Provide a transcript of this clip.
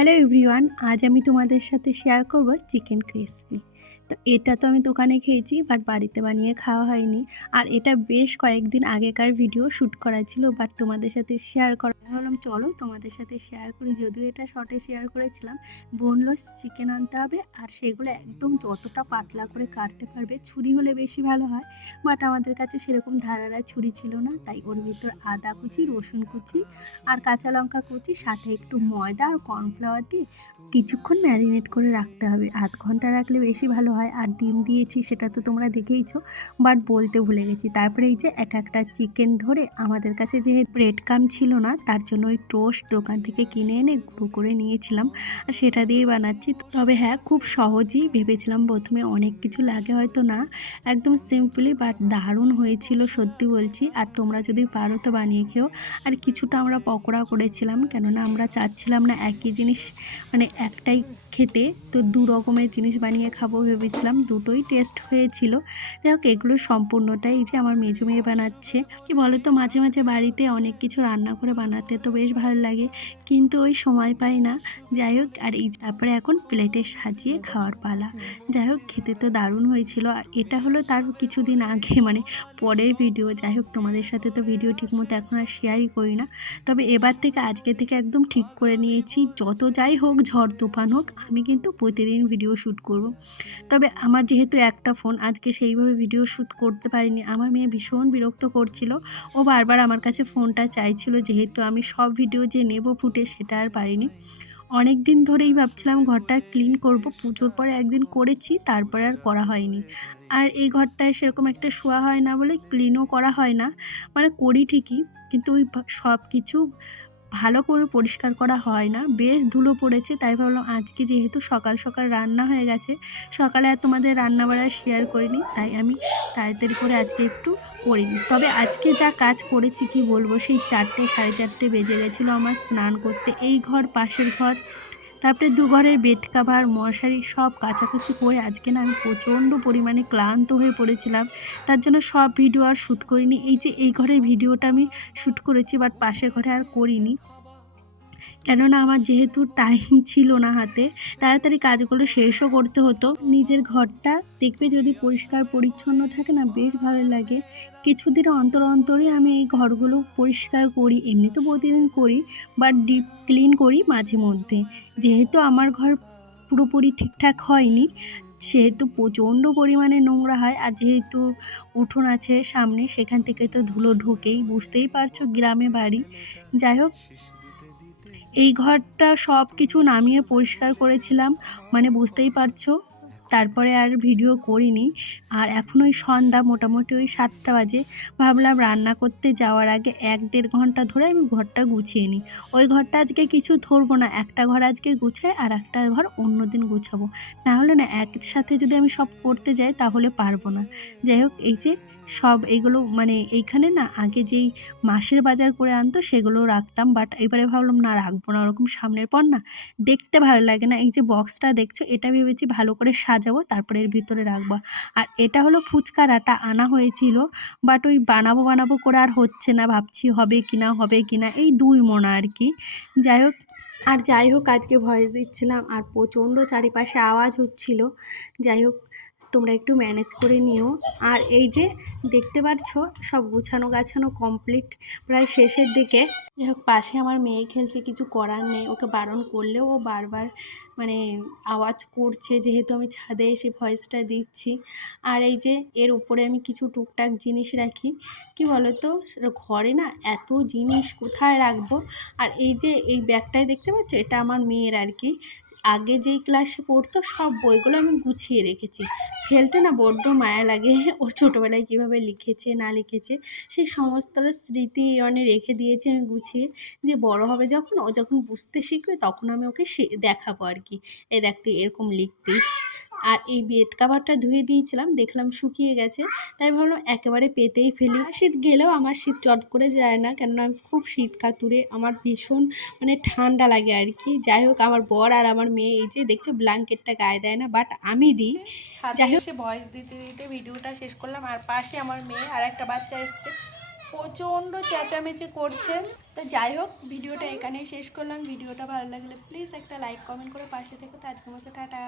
hello everyone আজ আমি তোমাদের সাথে শেয়ার করব চিকেন ক্রিসপি তো এটা তো আমি দোকানে খেয়েছি বাট বাড়িতে বানিয়ে খাওয়া হয়নি। আর এটা বেশ কয়েকদিন আগেকার ভিডিও শ্যুট করা ছিল বাট তোমাদের সাথে শেয়ার করা ভাবলাম, চলো তোমাদের সাথে শেয়ার করি। যদিও এটা শর্টে শেয়ার করেছিলাম বোনলেস চিকেন আনতে হবে, আর সেগুলো একদম যতটা পাতলা করে কাটতে পারবে, ছুরি হলে বেশি ভালো হয়। বাট আমাদের কাছে সেরকম ধারারা ছুরি ছিল না, তাই ওর ভিতর আদা কুচি, রসুন কুচি, আর কাঁচা লঙ্কা কুচি, সাথে একটু ময়দা আর কর্নফ্লাওয়ার দিয়ে কিছুক্ষণ ম্যারিনেট করে রাখতে হবে। আধ ঘণ্টা রাখলে বেশি ভালো হয়। আর ডিম দিয়েছি, সেটা তো তোমরা দেখেইছো বাট বলতে ভুলে গেছি। তারপরে এই যে এক একটা চিকেন ধরে, আমাদের কাছে যেহেতু ব্রেড কাম ছিল না, তার জন্য ওই টোস্ট দোকান থেকে কিনে এনে গুঁড়ো করে নিয়েছিলাম। আর সেটা দিয়েই বানাচ্ছি। তবে হ্যাঁ খুব সহজেই ভেবেছিলাম প্রথমে অনেক কিছু লাগে হয়তো না। একদম সিম্পলি বাট দারুণ হয়েছিল, সত্যি বলছি। আর তোমরা যদি পারো তো বানিয়ে খেও। আর কিছুটা আমরা পকোড়া করেছিলাম, কেননা আমরা চাচ্ছিলাম না একই জিনিস মানে একটাই খেতে, তো দু রকমের জিনিস বানিয়ে খাব ভেবেছিলাম। দুটোই টেস্ট হয়েছিল। যাই হোক, এগুলো সম্পূর্ণটাই এই যে আমার মেজো মেয়ে বানাচ্ছে। কি বলো তো মাঝে মাঝে বাড়িতে অনেক কিছু রান্না করে বানাতে তো বেশ ভালো লাগে, কিন্তু ওই সময় পাই না। যাই হোক, আর এই তারপরে এখন প্লেটে সাজিয়ে খাওয়ার পালা। যাই হোক, খেতে তো দারুণ হয়েছিল। আর এটা হলো তার কিছুদিন আগে মানে পরের ভিডিও যাই হোক, তোমাদের সাথে তো ভিডিও ঠিকমতো এখন আর শেয়ারই করি না। তবে এবার থেকে আজকে থেকে একদম ঠিক করে নিয়েছি। যত যাই হোক ঝড় তুফান হোক, আমি কিন্তু প্রতিদিন ভিডিও শ্যুট করব। তবে আমার যেহেতু একটা ফোন আজকে সেইভাবে ভিডিও শ্যুট করতে পারিনি। আমার মেয়ে ভীষণ বিরক্ত করছিল। ও বারবার আমার কাছে ফোনটা চাইছিল, যেহেতু আমি সব ভিডিও যে নেব ফুটে সেটা আর পারিনি। অনেক দিন ধরেই ভাবছিলাম ঘরটা ক্লিন করব, পুজোর পরে একদিন করেছি, তারপরে আর করা হয়নি। আর এই ঘরটায় সেরকম একটা শোয়া হয় না বলে ক্লিনও করা হয় না। মানে করি ঠিকই, কিন্তু ওই সব কিছু ভালো করে পরিষ্কার করা হয় না। বেশ ধুলো পড়েছে, তাই ভাবলাম আজকে যেহেতু সকাল সকাল রান্না হয়ে গেছে, সকালে আর তোমাদের রান্না বাড়া শেয়ার করিনি, তাই আমি তাড়াতাড়ি করে আজকে একটু করিনি। তবে আজকে যা কাজ করেছি কি বলব, সেই চারটে সাড়ে চারটে বেজে গেছিল আমার স্নান করতে। এই ঘর পাশের ঘর তারপরে দু ঘরের বেড কাভার মশারি সব কাছাকাছি করে আজকে না আমি প্রচণ্ড পরিমাণে ক্লান্ত হয়ে পড়েছিলাম। তার জন্য সব ভিডিও আর শ্যুট করিনি। এই যে এই ঘরের ভিডিওটা আমি শ্যুট করেছি বাট পাশে ঘরে আর করিনি। কেননা আমার যেহেতু টাইম ছিল না হাতে, তাড়াতাড়ি কাজগুলো শেষও করতে হতো। নিজের ঘরটা দেখবে যদি পরিষ্কার পরিচ্ছন্ন থাকে না, বেশ ভালো লাগে। কিছুদিন অন্তর অন্তরে আমি এই ঘরগুলো পরিষ্কার করি এমনি তো প্রতিদিন করি বাট ডিপ ক্লিন করি মাঝে মধ্যে। যেহেতু আমার ঘর পুরোপুরি ঠিকঠাক হয়নি, সেহেতু প্রচণ্ড পরিমাণে নোংরা হয়, আর যেহেতু উঠোন আছে সামনে, সেখান থেকে তো ধুলো ঢোকেই, বুঝতেই পারছ, গ্রামে বাড়ি। যাই হোক এই ঘরটা সব কিছু নামিয়ে পরিষ্কার করেছিলাম মানে বুঝতেই পারছ? তারপরে আর ভিডিও করিনি। আর এখন ওই সন্ধ্যা, মোটামুটি ওই সাতটা বাজে, ভাবলাম রান্না করতে যাওয়ার আগে এক দেড় ঘণ্টা ধরে আমি ঘরটা গুছিয়ে নিই। ওই ঘরটা আজকে কিছু ধরবো না, একটা ঘর আজকে গুছাই আর একটা ঘর অন্য দিন গুছাবো। না হলে না, একসাথে যদি আমি সব করতে যাই তাহলে পারব না। যাই হোক, এই যে সব এগুলো মানে এইখানে না আগে যেই মাসের বাজার করে আনতো সেগুলো রাখতাম বাট এবারে ভাবলাম না রাখব না, ওরকম সামনের পর না দেখতে ভালো লাগে না। এই যে বক্সটা দেখছ, এটা ভেবেছি ভালো করে সাজাবো, তারপরে এর ভিতরে রাখব। আর এটা হলো ফুচকার আটা আনা হয়েছিল বাট ওই বানাবো বানাবো করে আর হচ্ছে না, ভাবছি হবে কি না হবে কি না এই দুই মোনা আর কি। যাই হোক, আর যাই হোক আজকে ভয়েস দিচ্ছিলাম, আর প্রচণ্ড চারিপাশে আওয়াজ হচ্ছিল। যাই হোক তোমরা একটু ম্যানেজ করে নিও। আর এই যে দেখতে পাচ্ছ, সব গুছানো গাছানো কমপ্লিট প্রায় শেষের দিকে। যাই হোক, পাশে আমার মেয়ে খেলছে, কিছু করার নেই। ওকে বারণ করলেও ও বারবার মানে আওয়াজ করছে, যেহেতু আমি ছাদে এসে ভয়েসটা দিচ্ছি। আর এই যে এর উপরে আমি কিছু টুকটাক জিনিস রাখি। কি বলো তো ঘরে না এত জিনিস কোথায় রাখব? আর এই যে এই ব্যাগটাই দেখতে পাচ্ছ? এটা আমার মেয়ের আর কি। আগে যেই ক্লাসে পড়তো, সব বইগুলো আমি গুছিয়ে রেখেছি। ফেলতে না বড্ড মায়া লাগে। ও ছোটোবেলায় কীভাবে লিখেছে, না লিখেছে, সেই সমস্ত স্মৃতি অনেক রেখে দিয়েছি আমি গুছিয়ে। যে বড় হবে যখন, ও যখন বুঝতে শিখবে, তখন আমি ওকে দেখাবো আর কি। এ দেখ তুই এরকম লিখতিস। আর এই বেড কাভারটা ধুয়ে দিয়েছিলাম দেখলাম শুকিয়ে গেছে তাই ভাবলাম একেবারে পেতেই ফেলি। শীত গেলেও আমার শীত চট করে যায় না কেননা আমি খুব শীত কাতুরে আমার ভীষণ মানে ঠান্ডা লাগে আর কি। যাই হোক আমার বর আর আমার মেয়ে এই যে দেখছ ব্ল্যাঙ্কেটটা গায়ে দেয় না বাট আমি দিই। যাই হোক ভয়েস দিতে দিতে ভিডিওটা শেষ করলাম আর পাশে আমার মেয়ে আর একটা বাচ্চা এসছে। প্রচণ্ড চেঁচামেচি করছে। তো যাই হোক ভিডিওটা এখানেই শেষ করলাম। ভিডিওটা ভালো লাগলে প্লিজ একটা লাইক কমেন্ট করে পাশে থেকে। তো আজকের মতো টাটা।